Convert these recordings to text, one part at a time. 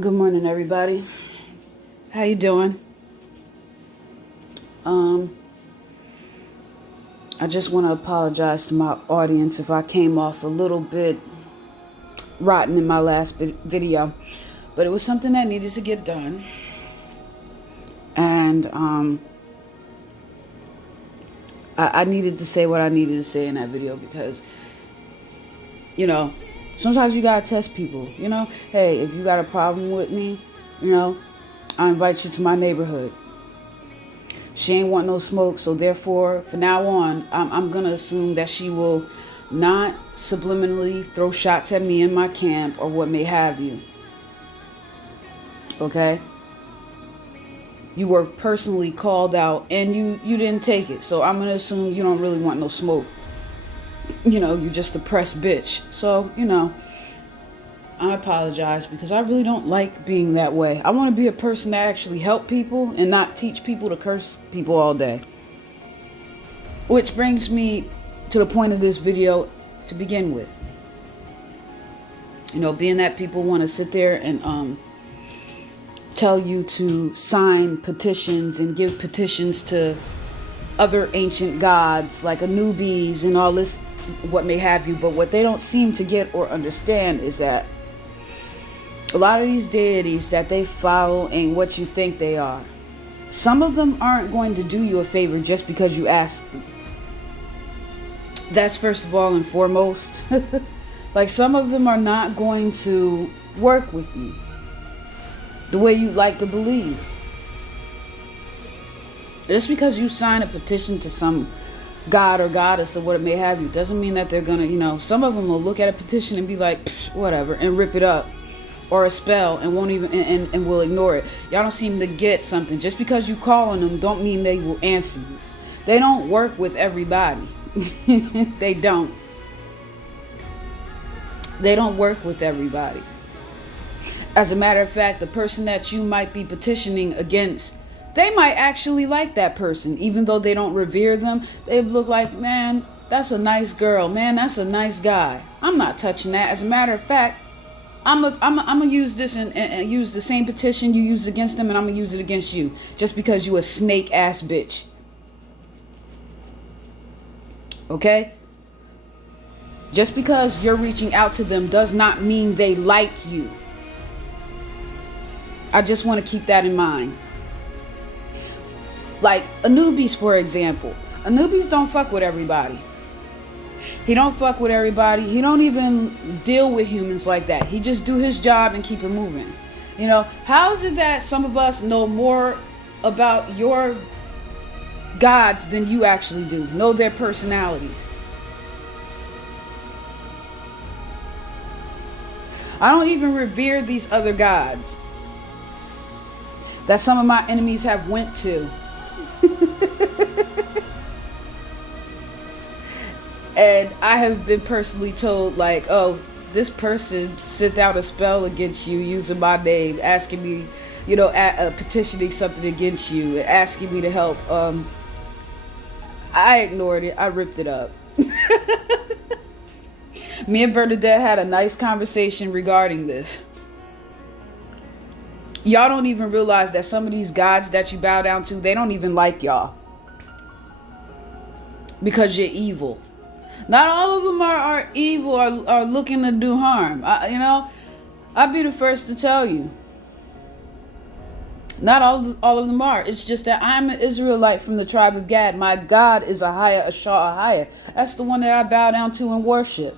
Good morning, everybody. How you doing? I just want to apologize to my audience if I came off a little bit rotten in my last video, but it was something that needed to get done, and I needed to say what I needed to say in that video because, sometimes you gotta test people. Hey, if you got a problem with me, I invite you to my neighborhood. She ain't want no smoke, so therefore, from now on, I'm gonna assume that she will not subliminally throw shots at me in my camp or what may have you. Okay? You were personally called out and you didn't take it, so I'm gonna assume you don't really want no smoke. You just a pressed bitch. So, I apologize because I really don't like being that way. I want to be a person that actually help people and not teach people to curse people all day. Which brings me to the point of this video to begin with. Being that people want to sit there and tell you to sign petitions and give petitions to other ancient gods like Anubis and all this, what may have you. But what they don't seem to get or understand is that a lot of these deities that they follow ain't what you think they are. Some of them aren't going to do you a favor just because you ask them. That's first of all and foremost. Like, some of them are not going to work with you the way you like to believe. Just because you sign a petition to some god or goddess or what it may have you doesn't mean that they're gonna, some of them will look at a petition and be like, whatever, and rip it up. Or a spell and won't even and will ignore it. Y'all don't seem to get something. Just because you call on them don't mean they will answer you. They don't work with everybody. They don't. They don't work with everybody. As a matter of fact, the person that you might be petitioning against, they might actually like that person, even though they don't revere them. They look like, man, that's a nice girl. Man, that's a nice guy. I'm not touching that. As a matter of fact, I'm gonna use this and use the same petition you used against them, and I'm gonna use it against you just because you a snake ass bitch. Okay? Just because you're reaching out to them does not mean they like you. I just want to keep that in mind. Like Anubis, for example. Anubis don't fuck with everybody. He don't fuck with everybody. He don't even deal with humans like that. He just do his job and keep it moving. How is it that some of us know more about your gods than you actually do? Know their personalities. I don't even revere these other gods that some of my enemies have went to. And I have been personally told, like, oh, this person sent out a spell against you using my name, asking me, petitioning something against you, and asking me to help. I ignored it. I ripped it up. Me and Bernadette had a nice conversation regarding this. Y'all don't even realize that some of these gods that you bow down to, they don't even like y'all. Because you're evil. Not all of them are evil or are looking to do harm. I'll be the first to tell you. Not all of them are. It's just that I'm an Israelite from the tribe of Gad. My God is Ahia, Ashar, Ahia. That's the one that I bow down to and worship.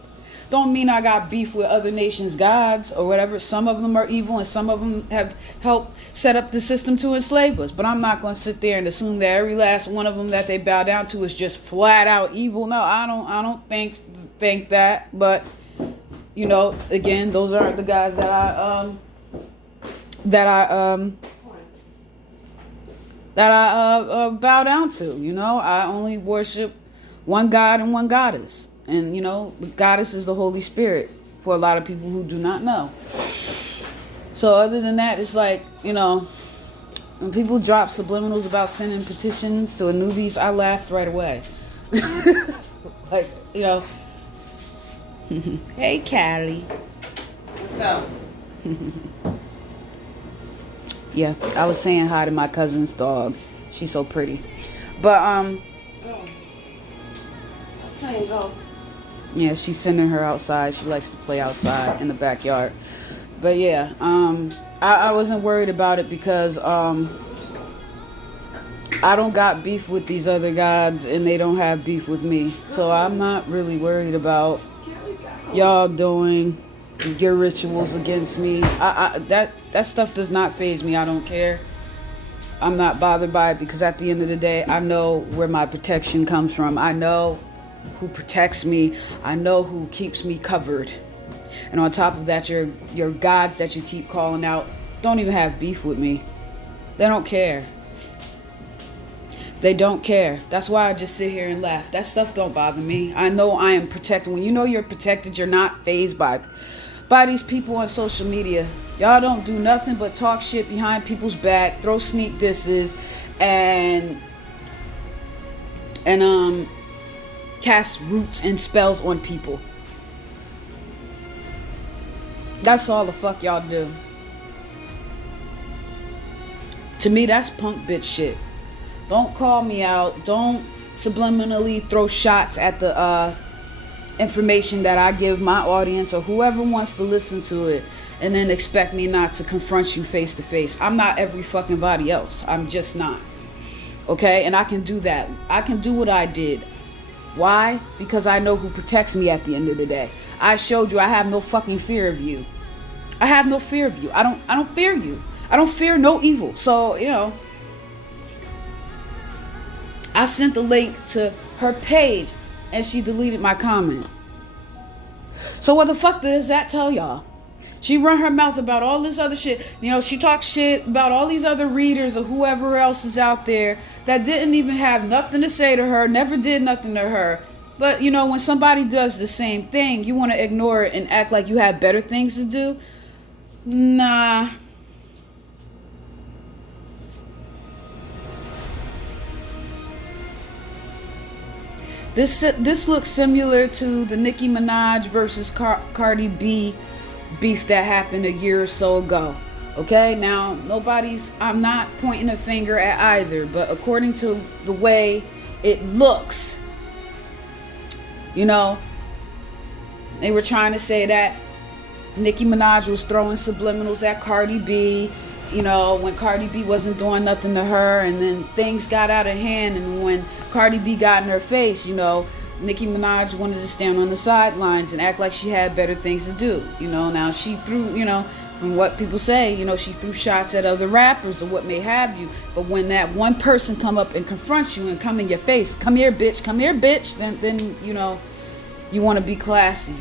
Don't mean I got beef with other nations' gods or whatever. Some of them are evil and some of them have helped set up the system to enslave us. But I'm not going to sit there and assume that every last one of them that they bow down to is just flat out evil. No, I don't think that. But again, those aren't the guys that I bow down to. I only worship one God and one goddess. And, the goddess is the Holy Spirit for a lot of people who do not know. So other than that, it's like, when people drop subliminals about sending petitions to Anubis, I laughed right away. Like, Hey, Callie. What's up? Yeah, I was saying hi to my cousin's dog. She's so pretty. But, yeah, she's sending her outside. She likes to play outside in the backyard. But yeah, I wasn't worried about it because I don't got beef with these other gods and they don't have beef with me. So I'm not really worried about y'all doing your rituals against me. That stuff does not faze me. I don't care. I'm not bothered by it because at the end of the day, I know where my protection comes from. I know who protects me. I know who keeps me covered. And on top of that, your gods that you keep calling out don't even have beef with me. They don't care. They don't care. That's why I just sit here and laugh. That stuff don't bother me. I know I am protected. When you know you're protected, you're not fazed by these people on social media. Y'all don't do nothing but talk shit behind people's back, throw sneak disses, and cast roots and spells on people. That's all the fuck y'all do. To me, that's punk bitch shit. Don't call me out. Don't subliminally throw shots at the information that I give my audience or whoever wants to listen to it and then expect me not to confront you face to face. I'm not every fucking body else. I'm just not. Okay? And I can do that. I can do what I did. Why? Because I know who protects me at the end of the day. I showed you I have no fucking fear of you. I have no fear of you. I don't fear you. I don't fear no evil. So, you know, I sent the link to her page and she deleted my comment. So what the fuck does that tell y'all? She run her mouth about all this other shit. You know, she talks shit about all these other readers or whoever else is out there that didn't even have nothing to say to her, never did nothing to her. But, you know, when somebody does the same thing, you want to ignore it and act like you have better things to do? Nah. This looks similar to the Nicki Minaj versus Cardi B beef that happened a year or so ago. Okay, now I'm not pointing a finger at either, but according to the way it looks, you know, they were trying to say that Nicki Minaj was throwing subliminals at Cardi B, you know, when Cardi B wasn't doing nothing to her, and then things got out of hand, and when Cardi B got in her face, you know, Nicki Minaj wanted to stand on the sidelines and act like she had better things to do, you know. Now she threw, you know, from what people say, you know, she threw shots at other rappers or what may have you, but when that one person come up and confront you and come in your face, come here bitch, then you know, you want to be classy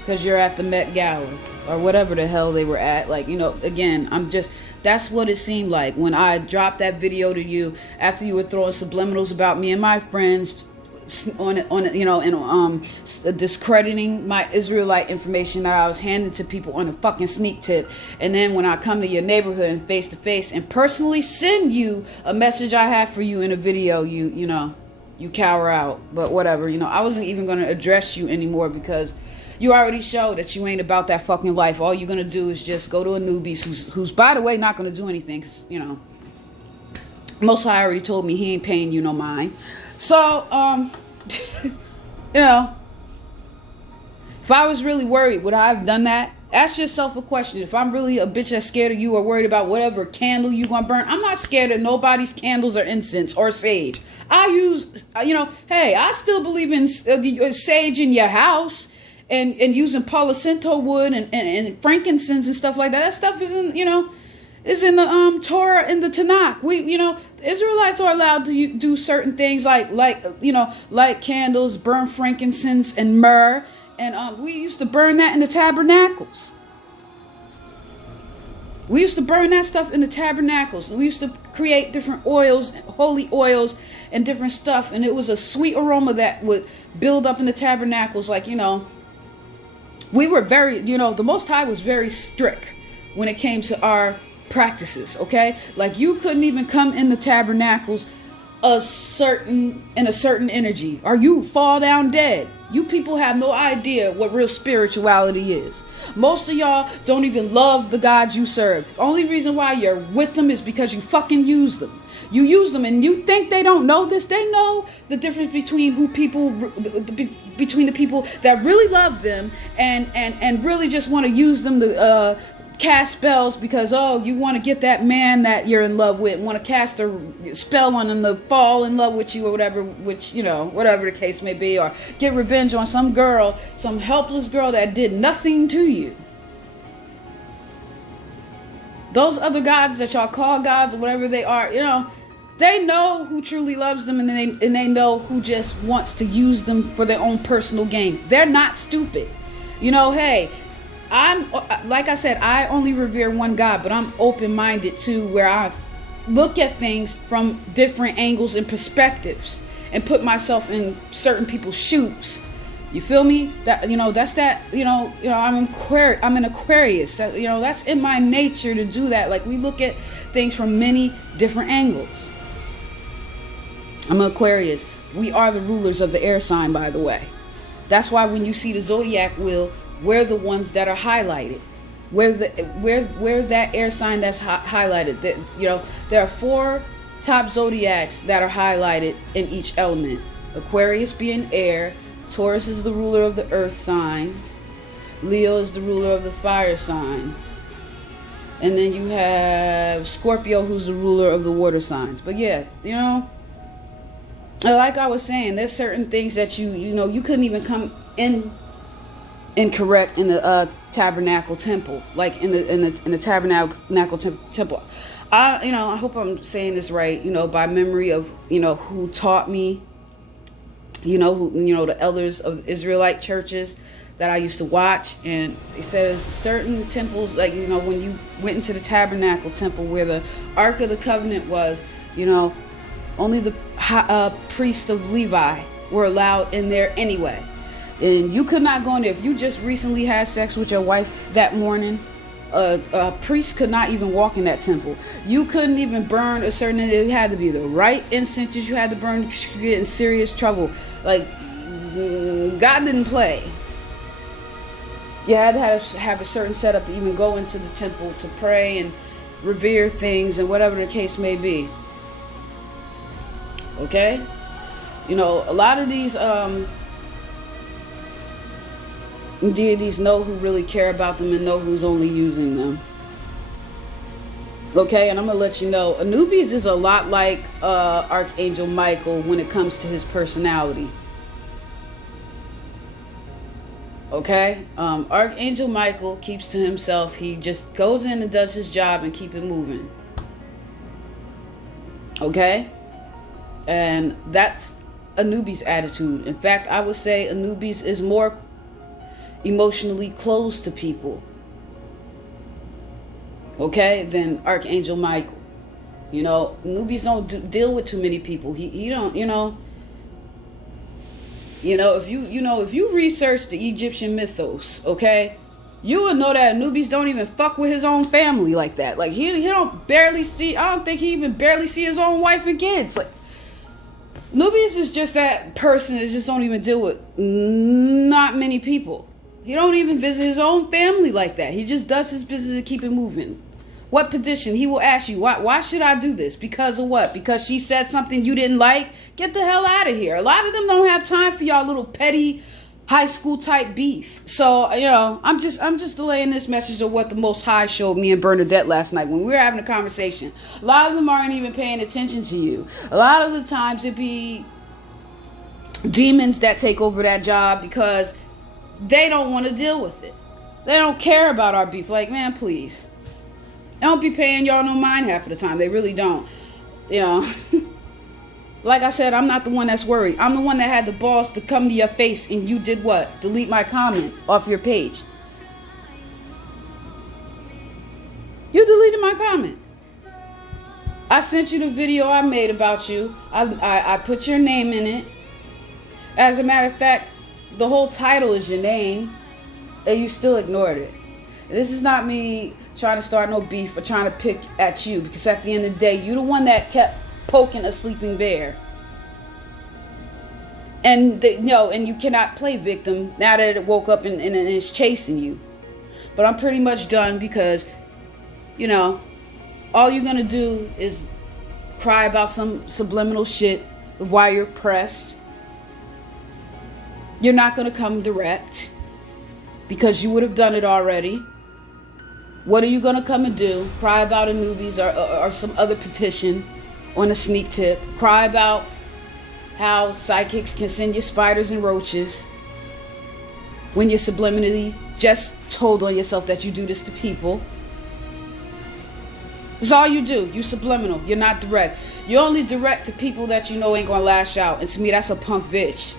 because you're at the Met Gala or whatever the hell they were at. Like, you know, again, that's what it seemed like when I dropped that video to you after you were throwing subliminals about me and my friends on you know, and discrediting my Israelite information that I was handing to people on a fucking sneak tip. And then when I come to your neighborhood and face to face and personally send you a message I have for you in a video, you know, you cower out. But whatever, you know, I wasn't even going to address you anymore because you already showed that you ain't about that fucking life. All you're going to do is just go to a newbie who's by the way, not going to do anything. 'Cause, you know, Most High already told me he ain't paying you no mind. So, you know, if I was really worried, would I have done that? Ask yourself a question. If I'm really a bitch that's scared of you or worried about whatever candle you gonna burn, I'm not scared of nobody's candles or incense or sage. I use, you know, hey, I still believe in sage in your house and using Palo Santo wood and frankincense and stuff like that. That stuff isn't, you know, is in the Torah and the Tanakh. We, you know, Israelites are allowed to do certain things like you know, light candles, burn frankincense and myrrh, and we used to burn that in the tabernacles. We used to burn that stuff in the tabernacles. We used to create different oils, holy oils, and different stuff, and it was a sweet aroma that would build up in the tabernacles. Like, you know, we were very, you know, the Most High was very strict when it came to our practices, okay? Like, you couldn't even come in the tabernacles in a certain energy or you fall down dead. You people have no idea what real spirituality is. Most of y'all don't even love the God you serve. Only reason why you're with them is because you fucking use them. You use them, and you think they don't know this. They know the difference between between the people that really love them and really just want to use them to cast spells because, oh, you want to get that man that you're in love with, want to cast a spell on them to fall in love with you or whatever, which, you know, whatever the case may be, or get revenge on some girl, some helpless girl that did nothing to you. Those other gods that y'all call gods or whatever they are, you know, they know who truly loves them, and they know who just wants to use them for their own personal gain. They're not stupid. You know, hey, I'm, like I said, I only revere one God, but I'm open-minded too, where I look at things from different angles and perspectives and put myself in certain people's shoes. You feel me? That, you know, that's that, you know, I'm an Aquarius. That, you know, that's in my nature to do that. Like, we look at things from many different angles. I'm an Aquarius. We are the rulers of the air sign, by the way. That's why when you see the zodiac wheel, we're the ones that are highlighted. We're that air sign that's highlighted. That, you know, there are 4 top zodiacs that are highlighted in each element. Aquarius being air, Taurus is the ruler of the earth signs, Leo is the ruler of the fire signs, and then you have Scorpio, who's the ruler of the water signs. But yeah, you know, like I was saying, there's certain things that you know you couldn't even come in incorrect in the tabernacle temple, like in the tabernacle temple. I hope I'm saying this right, you know, by memory of, you know, who taught me, you know, the elders of the Israelite churches that I used to watch. And it says certain temples, like, you know, when you went into the tabernacle temple where the Ark of the Covenant was, you know, only the priests of Levi were allowed in there anyway. And you could not go in there. If you just recently had sex with your wife that morning, a priest could not even walk in that temple. You couldn't even burn a certain, it had to be the right incenses you had to burn. You could get in serious trouble. Like, God didn't play. You had to have a certain setup to even go into the temple to pray and revere things and whatever the case may be. Okay? You know, a lot of these deities know who really care about them and know who's only using them. Okay, and I'm gonna let you know, Anubis is a lot like Archangel Michael when it comes to his personality. Okay, Archangel Michael keeps to himself. He just goes in and does his job and keep it moving. Okay, and that's Anubis' attitude. In fact, I would say Anubis is more emotionally close to people, okay, than Archangel Michael. You know, Anubis don't deal with too many people. He don't, you know, if you research the Egyptian mythos, okay, you will know that Anubis don't even fuck with his own family like that. Like, he don't barely see, I don't think he even barely see his own wife and kids. Like, Anubis is just that person that just don't even deal with not many people. He don't even visit his own family like that. He just does his business and keep it moving. What petition? He will ask you, why should I do this? Because of what? Because she said something you didn't like? Get the hell out of here. A lot of them don't have time for y'all little petty high school type beef. So, you know, I'm just delaying this message of what the Most High showed me and Bernadette last night when we were having a conversation. A lot of them aren't even paying attention to you. A lot of the times it be demons that take over that job because they don't want to deal with it. They don't care about our beef. Like, man, please. They don't be paying y'all no mind half of the time. They really don't. You know. Like I said, I'm not the one that's worried. I'm the one that had the balls to come to your face and you did what? Delete my comment off your page. You deleted my comment. I sent you the video I made about you. I put your name in it. As a matter of fact, the whole title is your name, and you still ignored it. This is not me trying to start no beef or trying to pick at you, because at the end of the day, you're the one that kept poking a sleeping bear. And and you cannot play victim now that it woke up and is chasing you. But I'm pretty much done because, you know, all you're going to do is cry about some subliminal shit while you're pressed. You're not going to come direct because you would have done it already. What are you going to come and do? Cry about Anubis or some other petition on a sneak tip. Cry about how psychics can send you spiders and roaches when you're subliminally just told on yourself that you do this to people. That's all you do. You subliminal. You're not direct. You only direct to people that you know ain't gonna lash out. And to me, that's a punk bitch.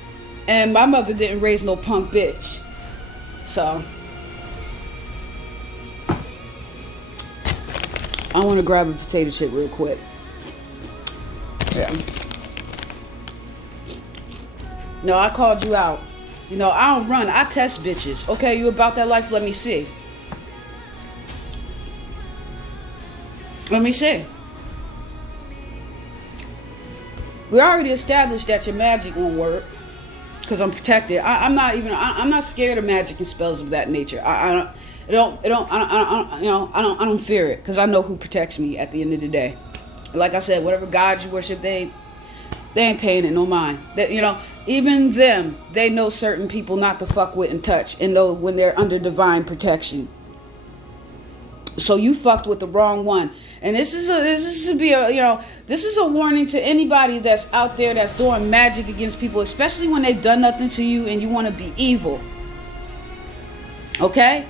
And my mother didn't raise no punk bitch. So I want to grab a potato chip real quick. Yeah. No, I called you out. You know, I don't run. I test bitches. Okay, you about that life? Let me see. Let me see. We already established that your magic won't work because I'm protected. I'm not scared of magic and spells of that nature. I don't fear it because I know who protects me at the end of the day. Like I said, whatever gods you worship, they ain't paying it no mind. That, you know, even them, they know certain people not to fuck with and touch, and know when they're under divine protection. So you fucked with the wrong one. And this is a warning to anybody that's out there that's doing magic against people, especially when they've done nothing to you and you want to be evil. Okay?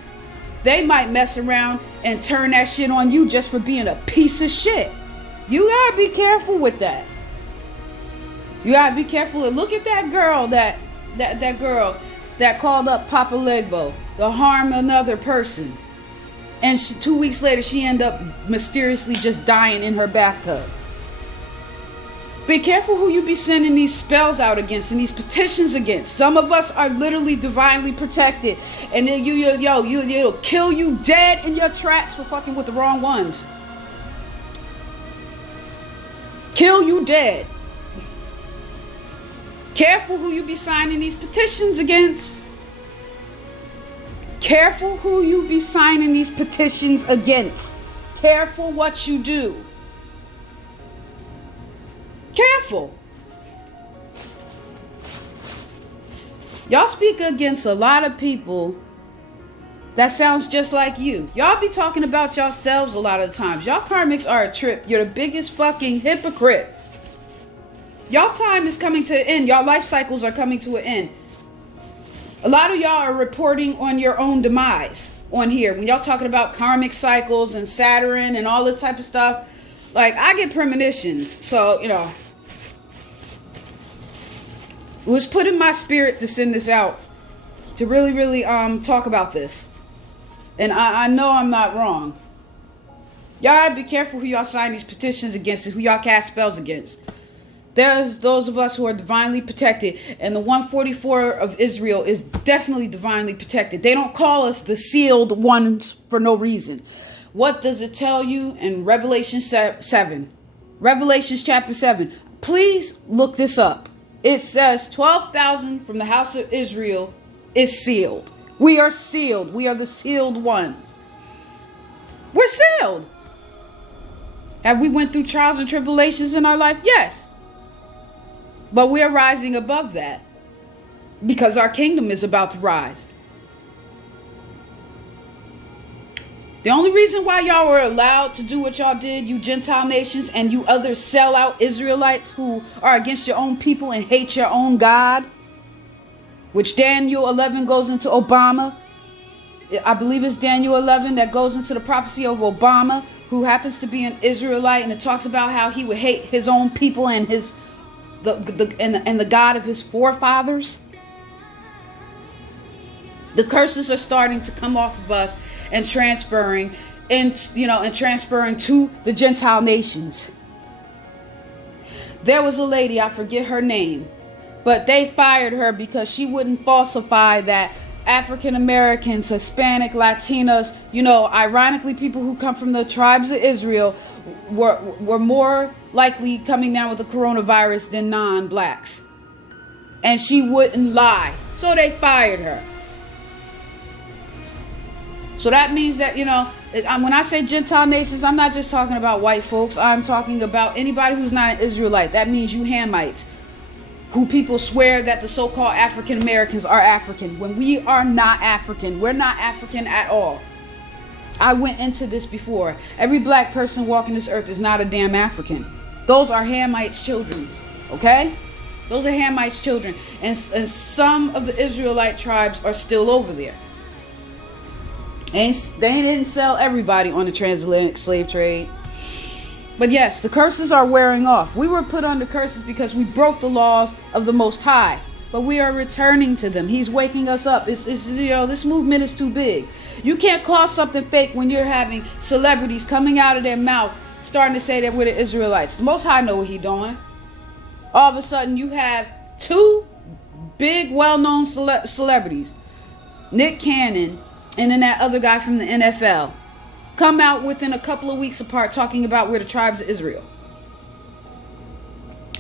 They might mess around and turn that shit on you just for being a piece of shit. You gotta be careful with that. You gotta be careful. And look at that girl, that girl that called up Papa Legbo to harm another person. And 2 weeks later, she ended up mysteriously just dying in her bathtub. Be careful who you be sending these spells out against and these petitions against. Some of us are literally divinely protected. And then it'll kill you dead in your tracks for fucking with the wrong ones. Kill you dead. Careful who you be signing these petitions against. Careful who you be signing these petitions against. Careful what you do. Careful. Y'all speak against a lot of people that sounds just like you. Y'all be talking about yourselves a lot of the times. Y'all karmics are a trip. You're the biggest fucking hypocrites. Y'all time is coming to an end. Y'all life cycles are coming to an end. A lot of y'all are reporting on your own demise on here. When y'all talking about karmic cycles and Saturn and all this type of stuff, like, I get premonitions. So, you know, it was put in my spirit to send this out, to really talk about this. And I know I'm not wrong. Y'all gotta be careful who y'all sign these petitions against and who y'all cast spells against. There's those of us who are divinely protected, and the 144 of Israel is definitely divinely protected. They don't call us the sealed ones for no reason. What does it tell you in Revelation 7? Revelations chapter 7. Please look this up. It says 12,000 from the house of Israel is sealed. We are sealed. We are the sealed ones. We're sealed. Have we went through trials and tribulations in our life? Yes. But we are rising above that because our kingdom is about to rise. The only reason why y'all were allowed to do what y'all did, you Gentile nations and you other sellout Israelites who are against your own people and hate your own God, which Daniel 11 goes into Obama. I believe it's Daniel 11 that goes into the prophecy of Obama, who happens to be an Israelite, and it talks about how he would hate his own people and the God of his forefathers. The curses are starting to come off of us and transferring to the Gentile nations. There was a lady, I forget her name, but they fired her because she wouldn't falsify that African Americans, Hispanic, Latinas, ironically, people who come from the tribes of Israel were more likely coming down with the coronavirus than non-blacks. And she wouldn't lie. So they fired her. So that means that, when I say Gentile nations, I'm not just talking about white folks. I'm talking about anybody who's not an Israelite. That means you Hamites, who people swear that the so-called African Americans are African, when we are not African. We're not African at all. I went into this before. Every black person walking this earth is not a damn African. Those are Hamites' children, okay? Those are Hamites' children. And some of the Israelite tribes are still over there. And they didn't sell everybody on the transatlantic slave trade. But yes, the curses are wearing off. We were put under curses because we broke the laws of the Most High. But we are returning to them. He's waking us up. This movement is too big. You can't call something fake when you're having celebrities coming out of their mouth starting to say that we're the Israelites. The Most High know what He's doing. All of a sudden, you have two big, well-known celebrities, Nick Cannon and then that other guy from the NFL, come out within a couple of weeks apart talking about we're the tribes of Israel.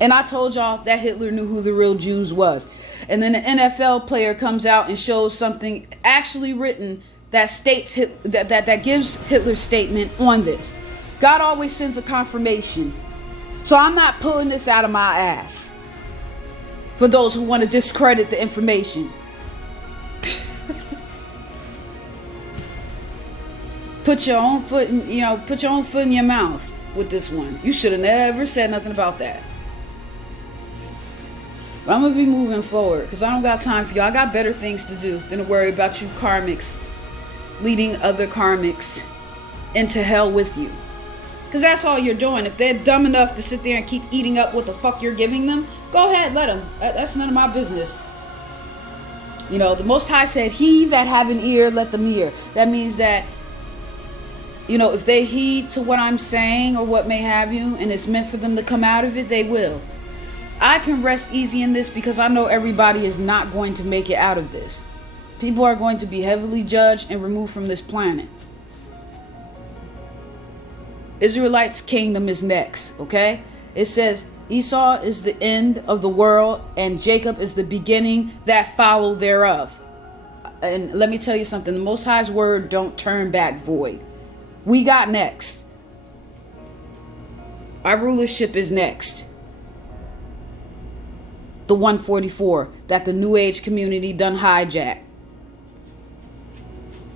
And I told y'all that Hitler knew who the real Jews was. And then the NFL player comes out and shows something actually written that states that gives Hitler's statement on this. God always sends a confirmation. So I'm not pulling this out of my ass for those who want to discredit the information. Put your own foot in your mouth with this one. You should have never said nothing about that. But I'm going to be moving forward because I don't got time for y'all. I got better things to do than to worry about you karmics leading other karmics into hell with you. Because that's all you're doing. If they're dumb enough to sit there and keep eating up what the fuck you're giving them, go ahead, let them. That's none of my business. The Most High said, he that have an ear, let them hear. That means that, if they heed to what I'm saying or what may have you, and it's meant for them to come out of it, they will. I can rest easy in this because I know everybody is not going to make it out of this. People are going to be heavily judged and removed from this planet. Israelites' kingdom is next, okay? It says Esau is the end of the world and Jacob is the beginning that follow thereof. And let me tell you something, the Most High's word don't turn back void. We got next. Our rulership is next. The 144 that the New Age community done hijacked.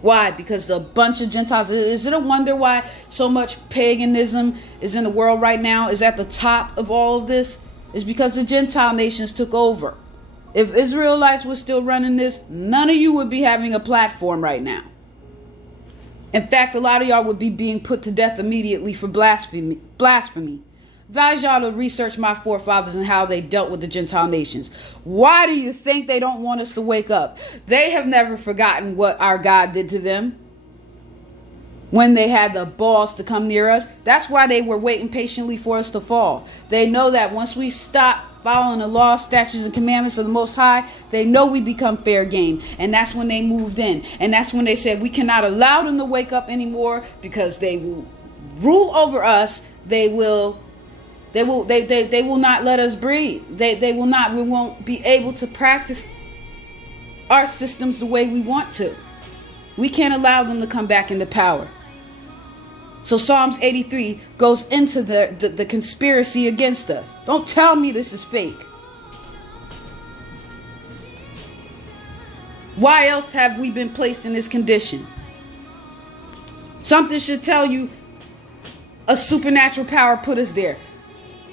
Why? Because a bunch of Gentiles. Is it a wonder why so much paganism is in the world right now? Is at the top of all of this? It's because the Gentile nations took over. If Israelites were still running this, none of you would be having a platform right now. In fact, a lot of y'all would be being put to death immediately for blasphemy. Advise y'all to research my forefathers and how they dealt with the Gentile nations. Why do you think they don't want us to wake up? They have never forgotten what our God did to them when they had the balls to come near us. That's why they were waiting patiently for us to fall. They know that once we stop following the laws, statutes, and commandments of the Most High, they know we become fair game. And that's when they moved in. And that's when they said we cannot allow them to wake up anymore because they will rule over us. They will not let us breathe. We won't be able to practice our systems the way we want to. We can't allow them to come back into power. So Psalms 83 goes into the conspiracy against us. Don't tell me this is fake. Why else have we been placed in this condition? Something should tell you a supernatural power put us there.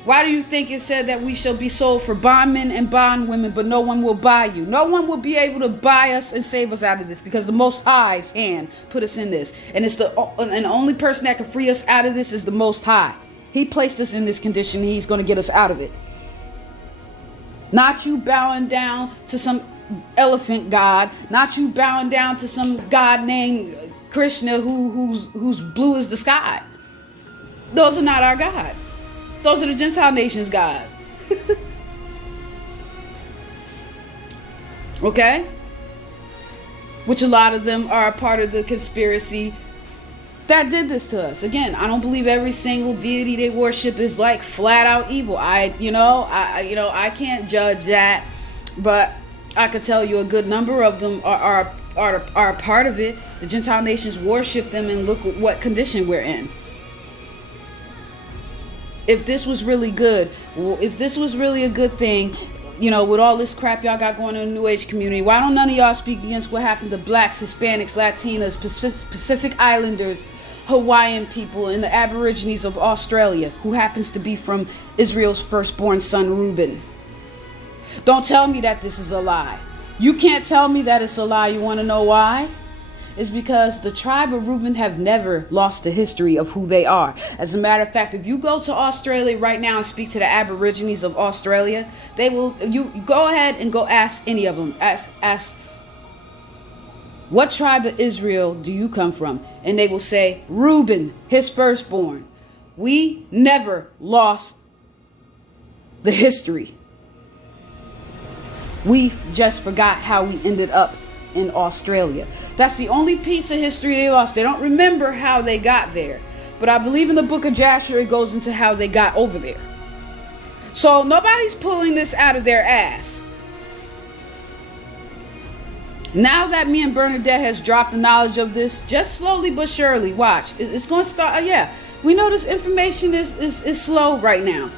Why do you think it said that we shall be sold for bondmen and bondwomen, but no one will buy you? No one will be able to buy us and save us out of this because the Most High's hand put us in this. And the only person that can free us out of this is the Most High. He placed us in this condition. He's going to get us out of it. Not you bowing down to some elephant god. Not you bowing down to some god named Krishna who's blue as the sky. Those are not our gods. Those are the Gentile nations' gods. Okay? Which a lot of them are a part of the conspiracy that did this to us. Again, I don't believe every single deity they worship is like flat out evil. I can't judge that, but I could tell you a good number of them are are a part of it. The Gentile nations worship them, and look what condition we're in. If this was really good, if this was really a good thing, you know, with all this crap y'all got going on in the New Age community, why don't none of y'all speak against what happened to blacks, Hispanics, Latinas, Pacific Islanders, Hawaiian people, and the Aborigines of Australia, who happens to be from Israel's firstborn son, Reuben? Don't tell me that this is a lie. You can't tell me that it's a lie. You want to know why? It's because the tribe of Reuben have never lost the history of who they are. As a matter of fact, if you go to Australia right now and speak to the Aborigines of Australia, they will. You go ahead and go ask any of them. Ask what tribe of Israel do you come from? And they will say, Reuben, his firstborn. We never lost the history. We just forgot how we ended up in Australia. That's the only piece of history they lost. They don't remember how they got there. But I believe in the book of Jasher, it goes into how they got over there. So nobody's pulling this out of their ass. Now that me and Bernadette has dropped the knowledge of this, just slowly but surely, watch. It's going to start. Yeah, we know this information is slow right now.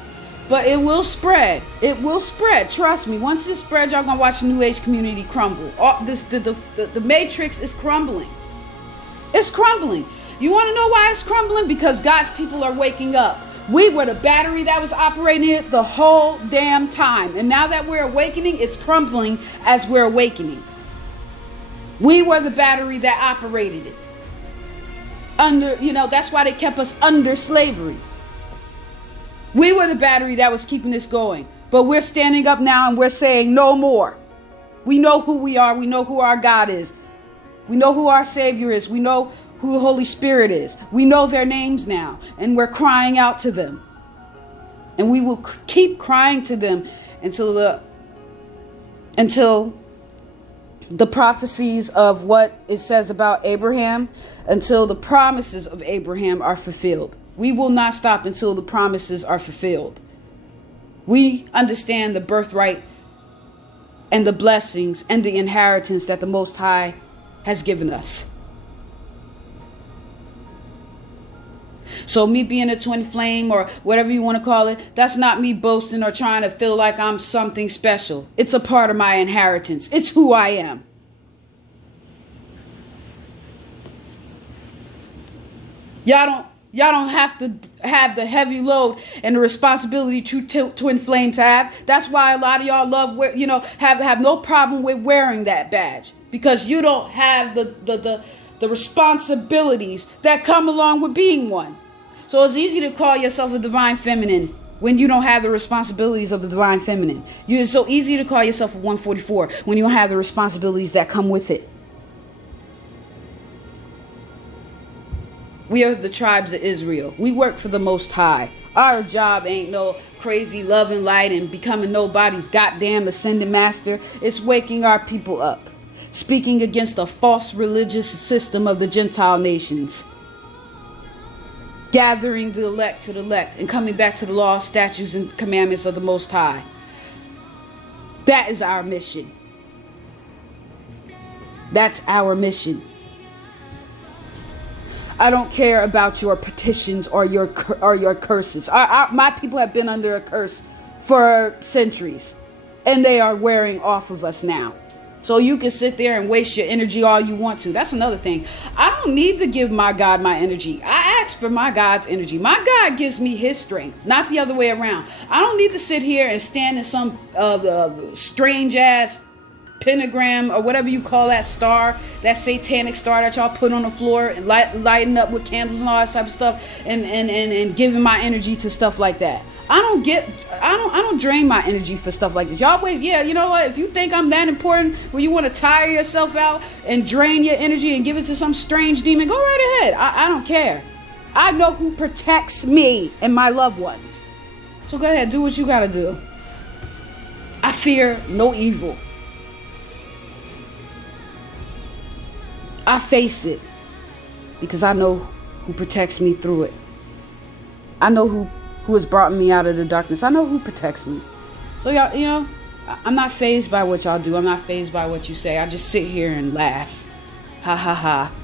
But it will spread. It will spread. Trust me. Once it spreads, y'all gonna watch the New Age community crumble. The matrix is crumbling. It's crumbling. You want to know why it's crumbling? Because God's people are waking up. We were the battery that was operating it the whole damn time. And now that we're awakening, it's crumbling as we're awakening. We were the battery that operated it. That's why they kept us under slavery. We were the battery that was keeping this going. But we're standing up now and we're saying no more. We know who we are. We know who our God is. We know who our Savior is. We know who the Holy Spirit is. We know their names now. And we're crying out to them. And we will keep crying to them until the prophecies of what it says about Abraham, until the promises of Abraham are fulfilled. We will not stop until the promises are fulfilled. We understand the birthright and the blessings and the inheritance that the Most High has given us. So me being a twin flame or whatever you want to call it, that's not me boasting or trying to feel like I'm something special. It's a part of my inheritance. It's who I am. Y'all don't have to have the heavy load and the responsibility twin flames have. That's why a lot of y'all have no problem with wearing that badge, because you don't have the responsibilities that come along with being one. So it's easy to call yourself a divine feminine when you don't have the responsibilities of the divine feminine. It's so easy to call yourself a 144 when you don't have the responsibilities that come with it. We are the tribes of Israel. We work for the Most High. Our job ain't no crazy love and light and becoming nobody's goddamn ascended master. It's waking our people up, speaking against the false religious system of the Gentile nations, gathering the elect to the elect, and coming back to the law, statutes, and commandments of the Most High. That is our mission. That's our mission. I don't care about your petitions or your curses. My people have been under a curse for centuries, and they are wearing off of us now. So you can sit there and waste your energy all you want to. That's another thing. I don't need to give my God my energy. I ask for my God's energy. My God gives me his strength, not the other way around. I don't need to sit here and stand in some strange ass pentagram or whatever you call that star, that satanic star that y'all put on the floor and lighting up with candles and all that type of stuff, and giving my energy to stuff like that. I don't drain my energy for stuff like this. Y'all wait, you know what? If you think I'm that important where you want to tire yourself out and drain your energy and give it to some strange demon, go right ahead. I don't care. I know who protects me and my loved ones. So go ahead, do what you gotta do. I fear no evil. I face it because I know who protects me through it. I know who has brought me out of the darkness. I know who protects me. So y'all, I'm not fazed by what y'all do. I'm not fazed by what you say. I just sit here and laugh. Ha ha ha.